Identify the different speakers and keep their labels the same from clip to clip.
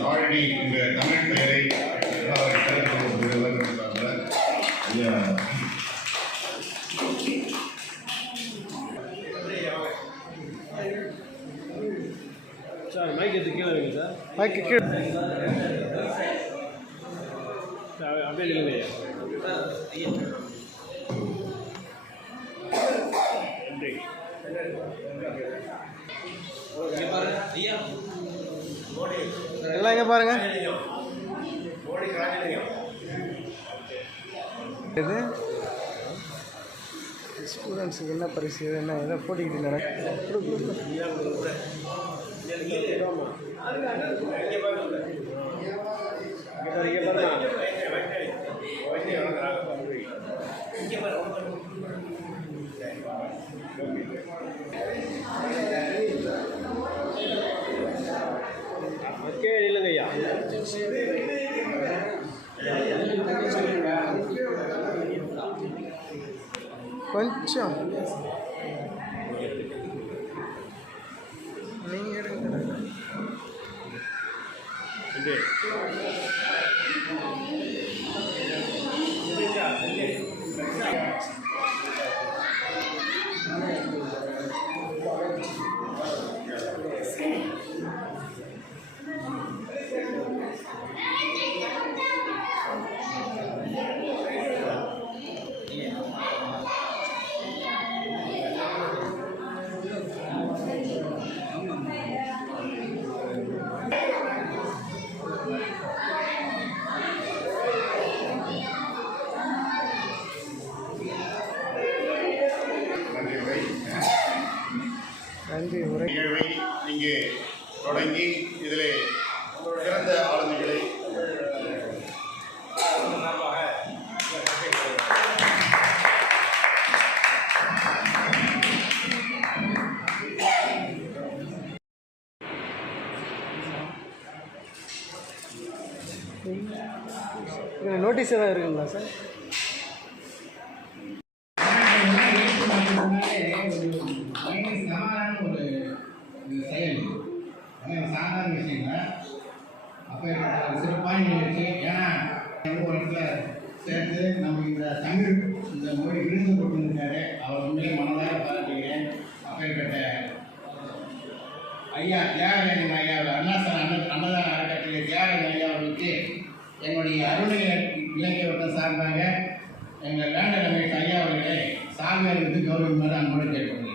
Speaker 1: யாழினி என்ற தமிழ் பெயரை விளங்குகிறாங்க ஐயா
Speaker 2: சார் மைக் எடுத்து கீழே வைங்க சார்
Speaker 3: மைக்கு கீழே
Speaker 2: சார் அப்படியே இல்லைங்க
Speaker 3: இது? ஸ்டூடெண்ட்ஸுக்கு என்ன பரிசு என்ன? எதை போட்டிக்கிட்டு நடக்கும்
Speaker 2: இங்கே பாருங்க மக்கே இல்லைங்க ஐயா
Speaker 3: கொஞ்சம் நீங்கள் எடுங்க
Speaker 2: நன்றி
Speaker 1: உரை நிகழ்வை இங்கே தொடங்கி இதில் சிறந்த ஆளுமைகளை
Speaker 4: அவர் உண்மையிலே மனதார பாராட்டுகிறேன். அப்பேற்பட்ட ஐயா தியாகராஜன் ஐயா அண்ணாசன் அண்ண அன்னதான அறக்கட்டளை தியாகராஜன் ஐயா அவர்களுக்கு என்னுடைய அருணை இலக்கிய வட்டம் சார்பாக எங்கள் வேண்ட ரமேஷ் ஐயா அவர்களை சாமியாருக்கு கௌரவமாக அன்போடு கேட்கிறேன்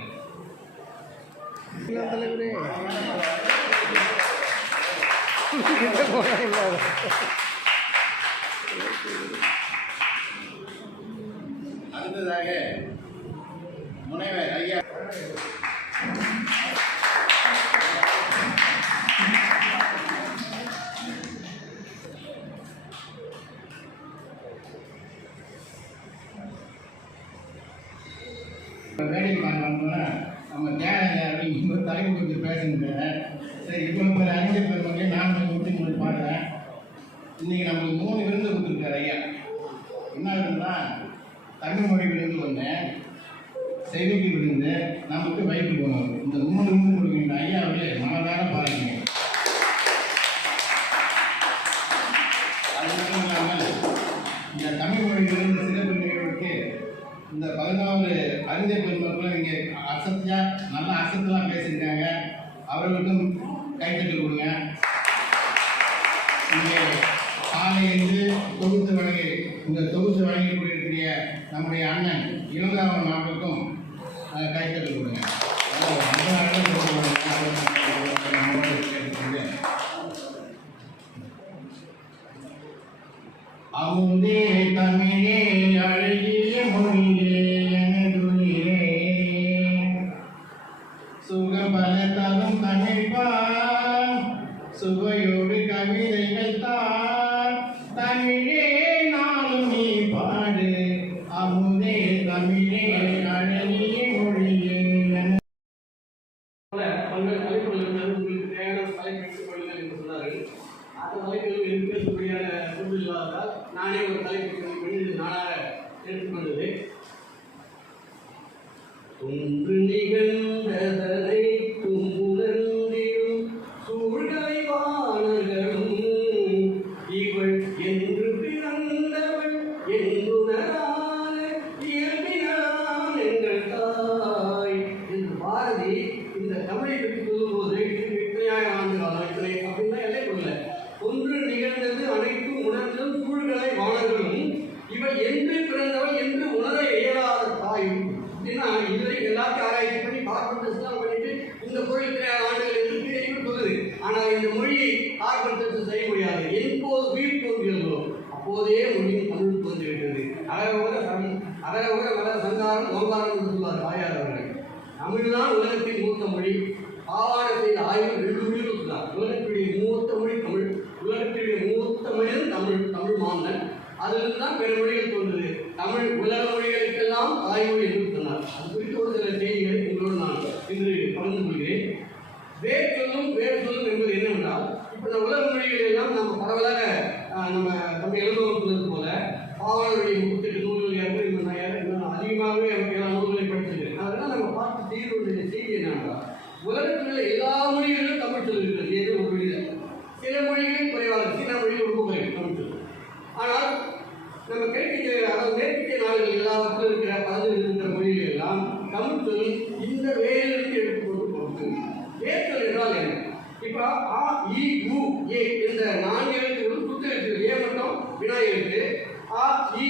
Speaker 4: அடுத்ததாக முனைவர் ஐயா வேலைக்கு பதினோரு பெருமக்களும் இங்கே அசத்தியா நல்ல அசத்தெல்லாம் பேசியிருக்காங்க. அவர்களுக்கும் கைத்தட்டு கொடுங்க. இங்கே காலையிலிருந்து தொகுத்து வழங்கி இந்த தொகுத்து வழங்கி கொண்டிருக்கிற நம்முடைய அண்ணன் இளங்காவன் அவர்களுக்கும் கைத்தட்டு கொடுங்க. அவங்க வந்து தமிழே அழகிய தமிழே நாளும் நீ பாடு. அமுதே தமிழே அழகிய மொழியே.
Speaker 2: பல்வேறு தலைப்புகள் உங்களுக்கு தேவையான தலைப்பு கொள்ளுங்கள் என்று சொன்னார்கள். அந்த தலைப்புகள் எனக்கு பேசக்கூடியான நானே ஒரு தலைப்பு அது குறித்து ஒரு சில செய்திகளை உங்களோடு நான் இன்று பகிர்ந்து கொள்கிறேன். வேற்றலும் வேற்றலும் என்பது ಹೇಳಿದ್ರೆ ಆ ಈ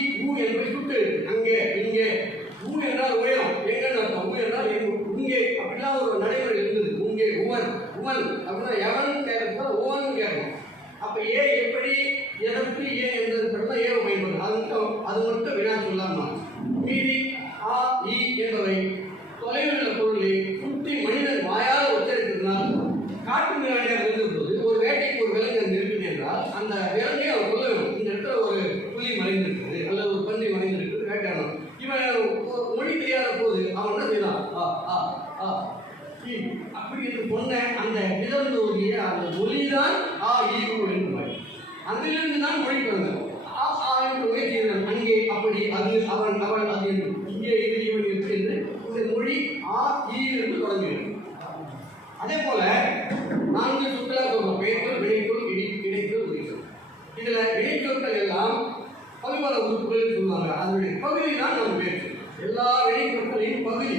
Speaker 2: அந்த இடந்தோகிய அந்த ஒலிதான் ஆ ஈகு என்பார். அங்கிலிருந்து தான் மொழி பிறந்தது ஆ ஆ என்று அங்கே அப்படி அது அவன் அவன் அது என்று. இங்கே இது இவன் என்று இந்த மொழி ஆ ஈயிலிருந்து என்று தொடங்குகிறது. அதே போல நான்கு சொற்களாக சொல்றோம் பெயர்கள் வினைச்சொல் இடை இடைச்சொல் உயிர்கள் இதுல வினைச்சொற்கள் எல்லாம் பல்வேறு உறுப்புகள் சொல்லுவாங்க. அதனுடைய பகுதி தான் நம்ம வேற்று எல்லா வினைச்சொற்களின் பகுதி.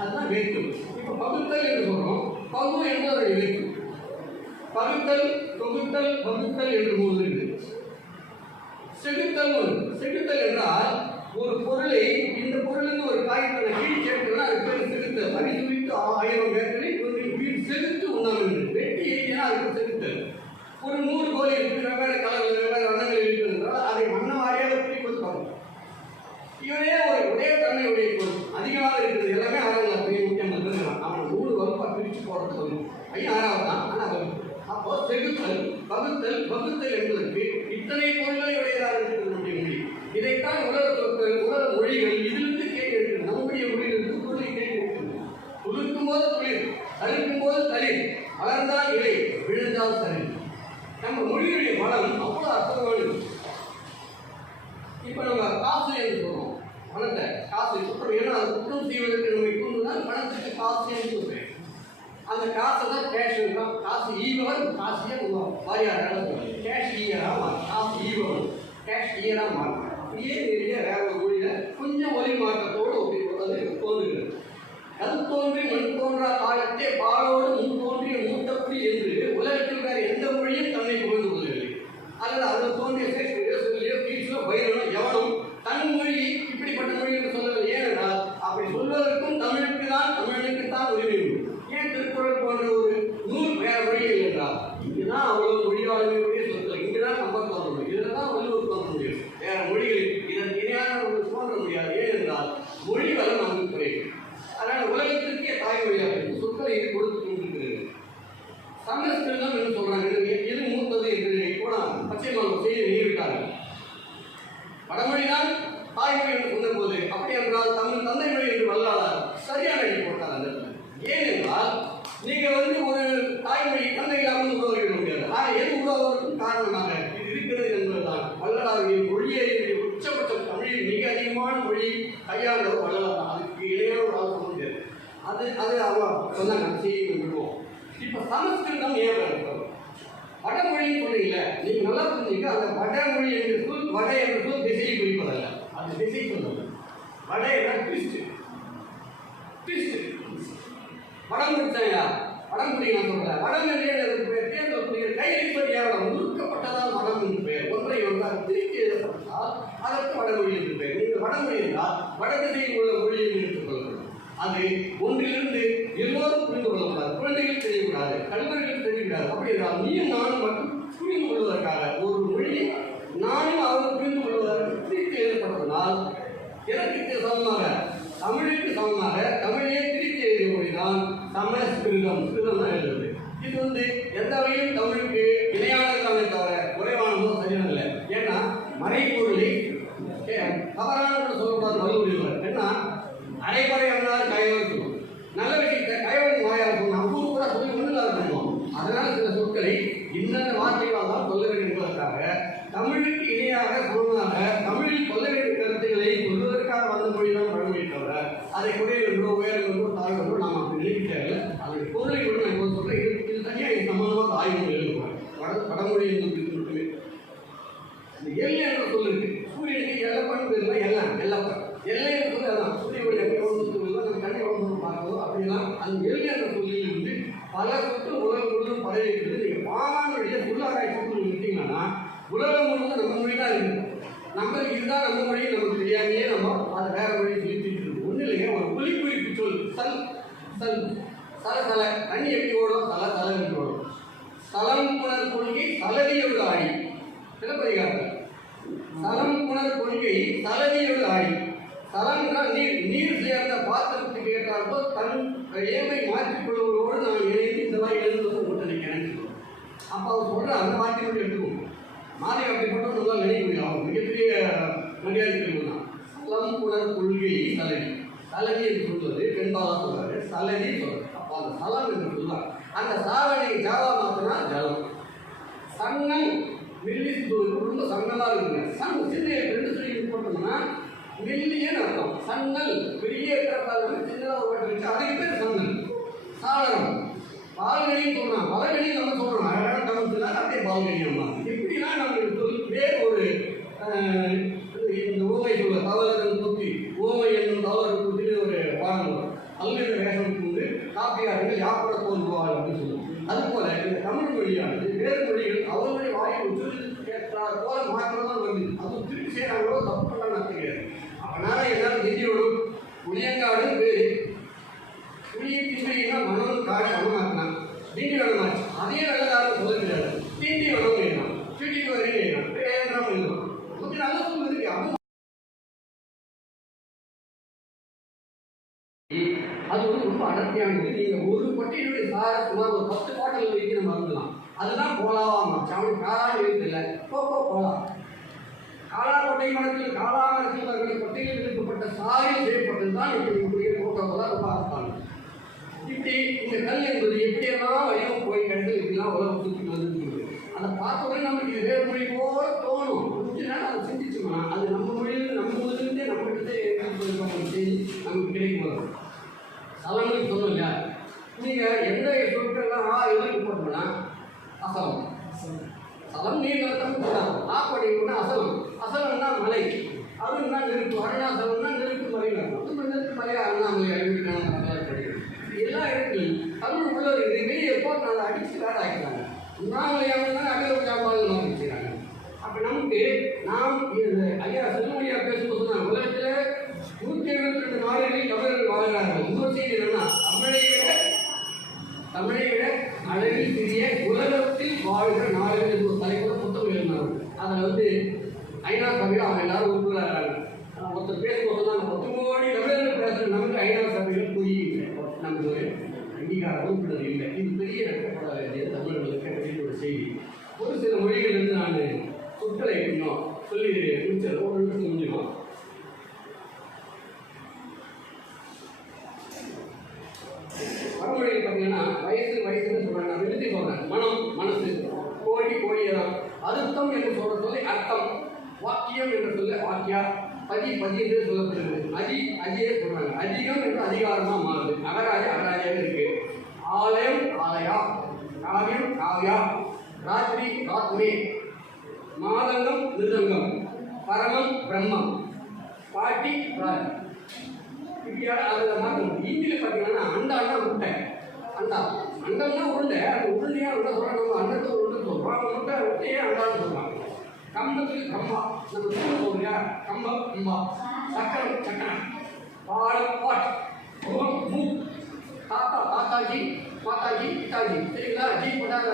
Speaker 2: அதுதான் வேற்று இப்போ பகுத்தல் என்று சொல்றோம். பகு என்பது அதை இணைக்கும். பகுத்தல் தொகுத்தல் வகுத்தல் என்று மூன்று செகுத்தல் செகுத்தல் என்றால் ஒரு பொருளை இந்த பொருளுக்கு ஒரு மாதிரியான நடக்கும். கேஷ் ஈகனாக மாறும் ஆஃப் ஈவன் கேஷ் ஈகனாக மாறும் இதே நிறைய கொஞ்சம் ஒலி மாற்றத்தோடு ஒப்பி வந்து தோன்றுகிறது. அது தோன்றி மண் தோன்றா காலத்தே பாலோடு முன் தோன்றிய மூத்தப்படி என்று உலகத்தில் வேறு எந்த மொழியும் தன்னை புகழ்ந்து கொள்ளவில்லை. அல்லது அதில் தோன்றிய சேஷ்கிரியோ சொல்லியோ பீச்சோ பைரவனோ எவனும் தன் மொழி இப்படிப்பட்ட மொழி என்று சொல்லவில்லை. ஏனென்றால் அப்படி சொல்வதற்கும் தமிழுக்கு தான் தமிழனுக்கு தான் உரிமை ஏன் திருக்குறள் போன்ற ஒரு நூல் வேற மொழியில் என்றால் nada, boludo, பிரகலம் அதுக்கு இடையே ஒரு ஆள் சொல்லுங்க அது அது அவன் சொன்னாங்க செய்தி விடுவோம். இப்போ சமஸ்கிருதம் ஏன் இருக்கிறோம் வடமொழின்னு சொன்னீங்கல்ல நீங்கள் நல்லா சொன்னீங்க அந்த வடமொழி என்று சொல் வட என்று சொல் திசையை குறிப்பதல்ல. அந்த திசை சொல்லுங்க. வட என்ற ட்விஸ்ட் ட்விஸ்ட் வடம் முடிச்சாயா வடமொழியில் சொல்றார் வடமொழியில் தேர்தல் புரிகிற கைப்பற்றியாளர் முறுக்கப்பட்டதால் வடம் என்று பெயர். ஒன்றை ஒன்றாக திருப்பி எழுதப்பட்டால் அதற்கு வடமொழி என்று பெயர். நீங்கள் வடமொழி என்றால் வடதிசையில் உள்ள மொழியை எடுத்துக் கொள்ளப்படும் அது ஒன்றிலிருந்து எல்லோரும் புரிந்து கொள்ளக்கூடாது குழந்தைகள் தெரியக்கூடாது கல்வர்கள் தெரியக்கூடாது. அப்படி என்றால் நீயும் நானும் மட்டும் புரிந்து கொள்வதற்காக ஒரு மொழியை நானும் அவரும் புரிந்து கொள்வதற்கு திருப்பி எழுதப்பட்டதனால் எனக்கு சமமாக தமிழுக்கு சமமாக தமிழே சமஸ்கிருதம் ஸ்கிருதம் தான் எழுதுறது. இது வந்து எந்த வகையும் தமிழுக்கு இணையானதானே தவிர குறைவானதோ சரியானதில்லை. ஏன்னா மறைப்பொருளை தவறான தவறானது சொல்லக்கூடாது வலுவடிவார் ஏன்னா அரைப்படை வந்தால் கையவர் சொல்லும் நல்ல விஷயத்தை கையவன் வாயால் சொல்லணும் அப்போ கூட சொல்லி ஒன்றில்லாத பண்ணுவோம் அதனால சில சொற்களை இந்தந்த வார்த்தைகளால் தான் சொல்ல வேண்டும் என்பதற்காக தமிழுக்கு இணையாக சமமாக தமிழில் சொல்ல வேண்டிய கருத்துக்களை சொல்வதற்காக வந்த மொழி தான் பழமொழி தவிர அதை குறைய என்றோ உயர என்றோ தாழ் என்றோ நாம் அப்படி நினைக்க தேவையில்லை அதனுடைய பொருளை கூட நான் இப்போது சொல்றேன் இது இது தனியாக இது சம்பந்தமாக ஆய்வு எழுதுவாங்க வட வடமொழி என்று மட்டுமே இந்த எல்லை என்ற சொல் இருக்கு சூரியனுக்கு எல்லப்பன் பேர்ல எல்லாம் எல்லப்பன் எல்லை என்ற சொல் அதான் சூரிய ஒளி எப்படி வந்து சொல்லுவோம் நம்ம தண்ணி வந்து பார்க்கிறோம் அப்படின்னா அந்த எல்லை என்ற சொல்லில் இருந்து பல சொற்கள் உலகம் முழுவதும் பரவி இருக்குது நீங்க பாமானுடைய புல்லாராய்ச்சி எடுத்தீங்கன்னா உலகம் முழுவதும் நம்ம மொழி தான் இருக்கு நம்ம இதுதான் நம்ம மொழி நமக்கு தெரியாமையே நம்ம அதை வேற மொழி சொல்லிட்டு இருக்கு ஒன்றும் இல்லைங்க ஒரு ஒலி குறிப்பு சொல் சல் சல் சல சல தண்ணி எப்படி ஓடும் சல சல என்று ஓடும் சலம் புணர் கொள்கை சலதியோடு ஆடி சிலப்பதிகாரத்தில் சலம் புணர் கொள்கை சலதியோடு ஆடி சலம் என்றால் நீர் நீர் சேர்ந்த பாத்திரத்துக்கு ஏற்றாற்போல் தன் ஏமை மாற்றிக் நான் இணைந்து இதெல்லாம் எழுதுவதை ஒன்றிணைக்கிறேன் அப்போ அவர் சொல்கிற அந்த வாக்கியம் எடுத்துக்கணும் மாறி அப்படிப்பட்ட நல்லா நினைக்க முடியும் அவர் மிகப்பெரிய மரியாதை தான். சலம் புணர் கொள்கை தலைவி சலதி என்று சொல்வது பெண்பாலாக சொல்றாரு. சலதி சொல்றாரு அப்போ அந்த சலம் என்று சொல்றார். அந்த சாவனை ஜாவா மாத்தினா ஜலம். சங்கம் மெல்லி ரொம்ப சங்கமாக இருக்குங்க. சங்கம் சின்ன ரெண்டு சொல்லி போட்டோம்னா பண்ணோம்னா அர்த்தம். சன்னல் பெரிய இருக்கிறதால சின்னதாக ஓட்ட வச்சு அதுக்கு பேர் சன்னல் சாளரம். பால்கனின்னு சொல்றான் பலகனி நம்ம சொல்கிறோம் அழகான தமிழ் சொன்னா அப்படியே பால்கனி அம்மா எப்படின்னா நம்மளுக்கு சொல் வேறு ஒரு இந்த ஓமை சொல்ல தவறு தொப்பி ஓமை என்னும் தவறு தொப்பின்னு ஒரு பாடல் வரும். அல்லது வேஷம் கொண்டு காப்பியார்கள் யாப்பட தோன்றுவாள் அப்படின்னு சொல்லுவோம். அதுபோல இந்த தமிழ் மொழியானது வேறு மொழிகள் அவர்களுடைய வாயை உச்சரித்து கேட்டார் போல மாற்றம் தான் வருது. அது திருப்பி செய்கிறாங்களோ தப்பு பண்ணலாம் தெரியாது அவனால எல்லாரும் தெரியும் புளியங்காடு பேரு புளியை திண்டினா மனம் காடு அமனாக்குனான் திண்டி வளமாச்சு. அதே நல்லதாக சொல்ல முடியாது திண்டி வனம் வேணும் வீட்டுக்கு வரையும் வேணும் பேரம் வேணும்? நமக்கு நல்ல சொல்ல இருக்கு. அது வந்து ரொம்ப அடர்த்தியானது நீங்கள் ஒரு பட்டியலுடைய சார சுமார் ஒரு பத்து பாட்டில் வைத்து நம்ம அருந்தலாம் அதுதான் கோலாவாமா அவனுக்கு காலாக எழுதில்லை போ போ கோலா காலாக்கொட்டை மரத்தில் காலா மரத்தில் அவர்கள் பட்டியலில் எடுக்கப்பட்ட சாரில் செய்யப்பட்டது தான் இப்படி இப்படியே போட்டோவதாக ரொம்ப இப்படி இந்த கல் என்பது எப்படியெல்லாம் வடிவம் போய் கண்டு இப்படிலாம் உலகம் சுற்றி வந்துருக்கு அதை பார்த்த உடனே நமக்கு இது வேறு மொழி போல தோணும். கொஞ்ச நேரம் அதை சிந்திச்சோம்னா அது நம்ம மொழியில் நம்ம முதலிருந்தே நம்ம கிட்டே ஒரு செய்தி நமக்கு கிடைக்கும் போது சலம்னு சொன்னோம் இல்லையா? நீங்கள் எந்த சொற்கள்லாம் ஆ எதிர்க்கு போட்டோம்னா அசலம். சலம் நீர் அர்த்தம் சொல்லலாம் ஆப்படி கூட அசலம். அசலம்னா மலை. அருள்னா நெருப்பு அருணாசலம்னா நெருப்பு மலை அர்த்தம். நெருப்பு மலை அருணாமலை அறிவிக்கிறாங்க எல்லா இடத்துலையும் தமிழ் உள்ளவர் இது வெளியே போட்டு அதை அடிச்சு வேலை ஆக்கிறாங்க உண்ணாமலையாவது அகல சாப்பாடு ஆரம்பிக்கிறாங்க அப்போ நமக்கு நாம் இந்த ஐயா செல்லுமணியா பேசும்போது சொன்னாங்க உலகத்தில் நூற்றி எழுபத்தி ரெண்டு நாடுகளில் தமிழர்கள் வாழ்கிறார்கள் இன்னொரு செய்தி என்னன்னா தமிழை விட தமிழை விட அளவில் சிறிய உலகத்தில் வாழ்கிற நாடுகள் என்ற ஒரு தலைப்புல புத்தகம் எழுதினார் அதில் வந்து ஐநா சபையில் அவங்க எல்லாரும் உறுப்பினராகிறாங்க அஹ் ஒருத்தர் பேசும்போது சொன்னாங்க பத்து கோடி தமிழர்கள் பேசுகிற நமக்கு ஐநா சபையில் போய் நமக்கு ஒரு அங்கீகாரம் உறுப்பினர் இல்லை இது பெரிய வெட்கப்பட வேண்டியது தமிழர்களுக்கு அப்படின்னு ஒரு செய்தி ஒரு சில மொழிகளிலிருந்து நான் சொற்களை கொஞ்சம் சொல்லி முடிச்சது ஒரு நிமிஷம் முடியும் வடமொழியில் பார்த்தீங்கன்னா வயசு வயசுன்னு சொல்றாங்க. எழுதி நிறுத்தி மனம் மனசு. கோடி கோடியதான் அர்த்தம் என்று சொல்ற சொல்லி அர்த்தம். வாக்கியம் என்று சொல்ல வாக்கியா? பதி பதி என்று சொல்லப்படுகிறது அதி அதியே சொல்றாங்க. அதிகம் என்று அதிகாரமா மாறுது. அகராஜ அகராஜாக இருக்கு. ஆலயம் ஆலயா. காவியம் காவியா. ராத்திரி ராத்ரி மாதங்கம் மிருதங்கம் பரமம் பிரம்மம். பாட்டி பிராணி இப்படியால் அதில் மாற்றணும் இந்தியில் பார்த்தீங்கன்னா அண்டான்னா முட்டை. அண்டா. அண்டம்னா உருண்டை. அந்த உருண்டையாக உள்ள சொல்கிறாங்க நம்ம அண்டத்தை உருண்டை சொல்கிறோம் அந்த முட்டை முட்டையே அண்டான்னு சொல்கிறாங்க கம்பத்துக்கு கம்பா. நம்ம சொல்லுவோம் இல்லையா கம்பம் கம்பா. சக்கரம் சக்கரம். பாடம் பாட் மூக் தாத்தா தாத்தாஜி பாத்தாஜி பித்தாஜி சரிங்களா? ஜி போட்டாங்க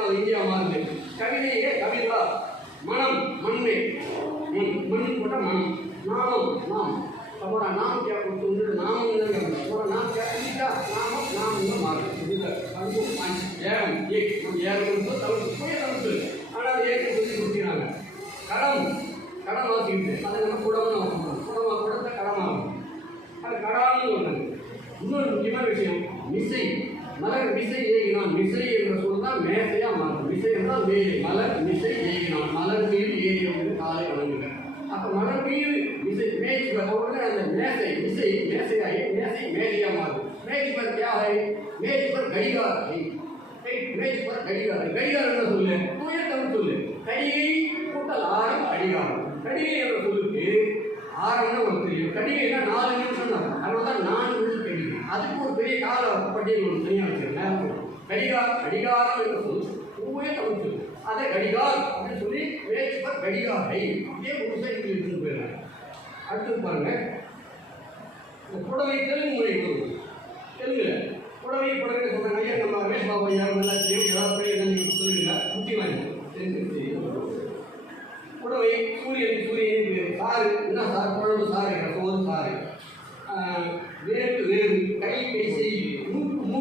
Speaker 2: அது இந்தியா மாறுது. கவிதையே கவிதா. மனம் மண்ணே. மண் போட்ட மனம். நாமம் நாம். அப்புறம் நாம் கேட்கறது வந்து நாமம் அப்புறம் நாம் கேட்டா நாமம் நாம் மாறும்? இதில் வந்து ஏகம் ஏக் ஆனால் அது ஏக்கம் சொல்லி கொடுக்கிறாங்க கடம் கடம் வாசிக்கிட்டு அதை நம்ம குடம்னு வாசிக்கணும் குடமா குடத்தை கடமாகும் அது கடான்னு ஒன்று இன்னொரு முக்கியமான விஷயம் மிசை. மலர் மிசை ஏகினான் மிசை என்ற சொல் தான் மேசையாக மாறும். மிசைனா மேலே மலர் மிசை ஏறினான். மலர் மீது ஏறியவங்க காலை வணங்குங்க அப்போ மலர் மீது மிசை மேய்ச்சி உடனே அந்த மேசை மிசை மேசையாகி மேசை மேலியா மாறும் மேய்ச்சி பர் கே ஹை மேய்ச்சி பர் கடிகார ஹை மேய்ச்சி பர் கடிகார. கடிகாரம் என்ன சொல்லு? தூயத்தம் சொல்லு. கடிகை கூட்டல் ஆறு அடிகாரம். கடிகை என்ற சொல்லுக்கு ஆரம்னு ஒரு தெரியும்? கடிகைனா நாலு நிமிஷம் தான் அதனால தான் நாலு நிமிஷம் கடிகை. அதுக்கு ஒரு பெரிய கால பட்டியல் ஒன்று தனியாக வச்சிருக்கேன். கடிகாரம் கடிகாரம் என்று சொல்லு உண்மையை தவிர்த்து அதை அப்படின்னு சொல்லி வேட்பர் வெடிகாலை. அப்படியே முழுசாக இப்படி போயிடுறாங்க அடுத்து பாருங்க. இந்த புடவை தெலுங்கு முறை கொடுக்கும் தெலுங்குல நம்ம ரமேஷ் பாபா யார் நல்லா தெரியும்? எல்லாத்தையும் எழுதி சொல்லுங்க புத்தி வாங்கி தெரிஞ்சு புடவை சூரியன் என்ன சார் புடவை சாரு ரசோது சாரு வேறு வேறு. கைபேசி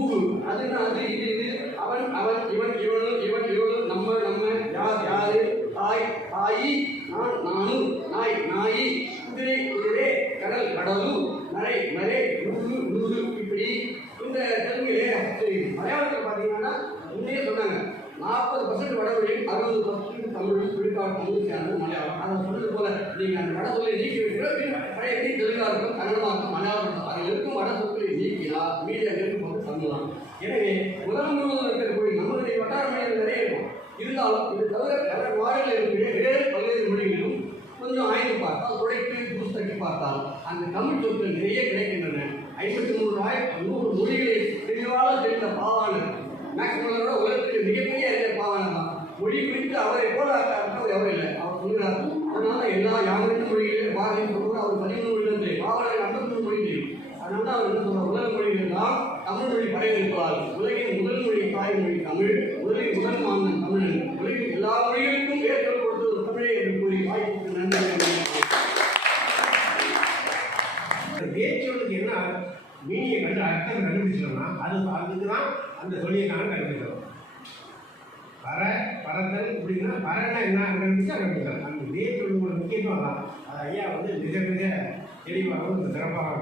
Speaker 2: பேசி அது அது இது இது அவன் அவன் இவன் இவனு இவன் இவனு நம்ம நம்ம யார் யாரு? தாய் தாயி நான் நானும் நாய் நாயி குதிரை குதிரை கடல் கடலு நரை மலை நூறு நூறு இப்படி. இந்த தெலுங்குலே மலையாளத்தில் பார்த்தீங்கன்னா முன்னே சொன்னாங்க நாற்பது பர்சன்ட் வடமொழியும் அறுபது பர்சன்ட் தமிழும் விழுக்காடு தமிழ் சேர்ந்து மலையாளம். அதை சொன்னது போல நீங்கள் அந்த வட சொல்லை நீக்கி வைக்கிற பழைய தெலுங்காக இருக்கும் கன்னடமாக இருக்கும் மலையாளம் இருக்கும். அதை இருக்கும் வட சொற்களை நீக்கினா மீடியா இருக்கும் பண்ணலாம் எனவே உலகம் முழுவதும் இருக்கிற கோயில் நம்மளுடைய வட்டார மொழிகள் நிறைய இருக்கும். இருந்தாலும் இது தவிர பல நாடுகளில் இருக்கிற வேறு பல்வேறு மொழிகளும் கொஞ்சம் ஆய்ந்து பார்த்தால் உடைத்து புஸ்தகி பார்த்தால் அந்த தமிழ் சொற்கள் நிறைய கிடைக்கின்றன. ஐம்பத்தி மூணு ஆயிரத்தி நூறு மொழிகளை தெளிவாக தெரிந்த பாவாளர் மேக்ஸ்மலரோட உலகத்தில் மிகப்பெரிய அறிஞர் பாவாளர் தான். மொழி குறித்து அவரை போல எவரும் இல்லை. அவர் சொல்கிறார் அதனால எல்லா யாரும் மொழிகளிலும் பாரதியும் அவர் பதிமூணு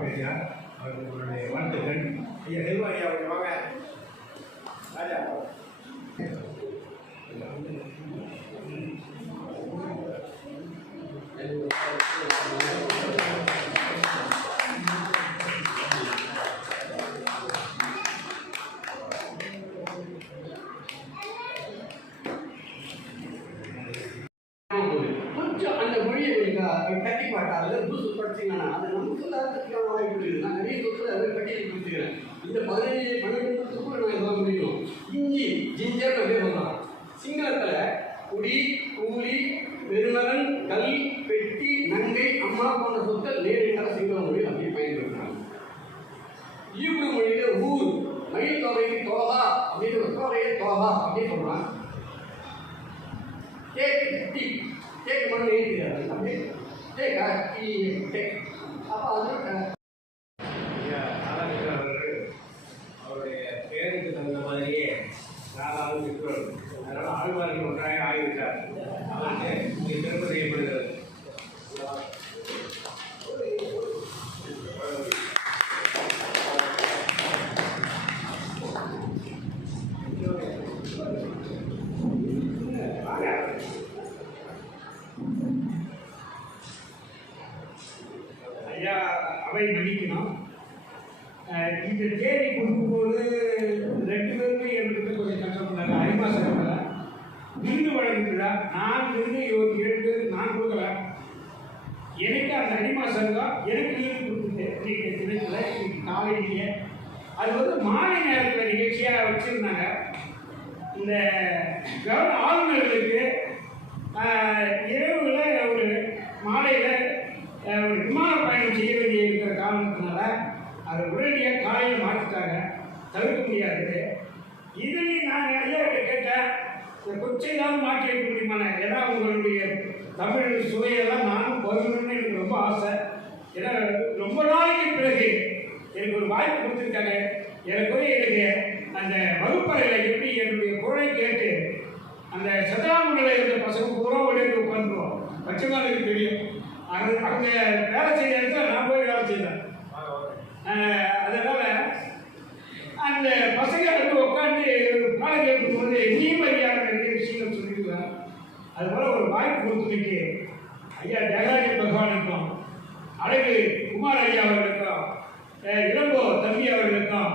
Speaker 2: Amen. தொகையை தோகா அப்படின்னு சொல்றான் தேக்கு டீ தேக்கு மண் எழுதியாது அப்படியே தேக்கா டீ டேக் அப்போ அது
Speaker 5: அவை மன்னிக்கணும். இந்த தேதி கொடுக்கும்போது ரெண்டு பேருமே எனக்கு கொஞ்சம் கஷ்டப்பட்டாங்க. அரிமா சங்கத்தில் விருது வழங்குகிறா நான் விருது இவர் ஏழு நான் கொடுக்கல. எனக்கு அந்த அரிமா சங்கம் எனக்கு விருது கொடுத்துட்டு இன்னைக்கு தினத்தில் இன்னைக்கு காலையிலேயே. அது வந்து மாலை நேரத்தில் நிகழ்ச்சியாக வச்சுருந்தாங்க. இந்த கவர்ன ஆளுநர்களுக்கு இரவுல ஒரு மாலையில் விமான பயணம் செய்ய வேண்டிய இருக்கிற காரணத்தினால அதை உடனடியாக காலையில் மாற்றிட்டாங்க. தவிர்க்க முடியாது. இது நான் நிறைய கேட்டேன். இந்த கொச்சையாவது மாற்றி வைக்க முடியுமாண்ணே? ஏன்னா உங்களுடைய தமிழ் சுவையெல்லாம் நானும் பகிரணும்னு எனக்கு ரொம்ப ஆசை. ஏன்னா ரொம்ப நாளைக்கு பிறகு எனக்கு ஒரு வாய்ப்பு கொடுத்துருக்காங்க. எனக்கு போய் எனக்கு அந்த வகுப்பறையில் எப்படி என்னுடைய குரலை கேட்டு அந்த சதாமுனில் இருந்த பசங்க பூரா வெளியே உட்காந்துருவோம் பச்சைமாலுக்கு தெரியும். அங்கே அங்கே வேலை செய்ய இடத்துல நான் போய் வேலை செய்தேன் அதனால அந்த பசங்க வந்து உட்காந்து பாடம் கேட்கும் போது நீ வழியாக நிறைய விஷயங்கள் சொல்லிடுவேன் அதுபோல் ஒரு வாய்ப்பு கொடுத்துருக்கு. ஐயா ஜெகராஜ பகவானுக்கும் அழகு குமார் ஐயா அவர்களுக்கும் இளம்போ தம்பி அவர்களுக்கும்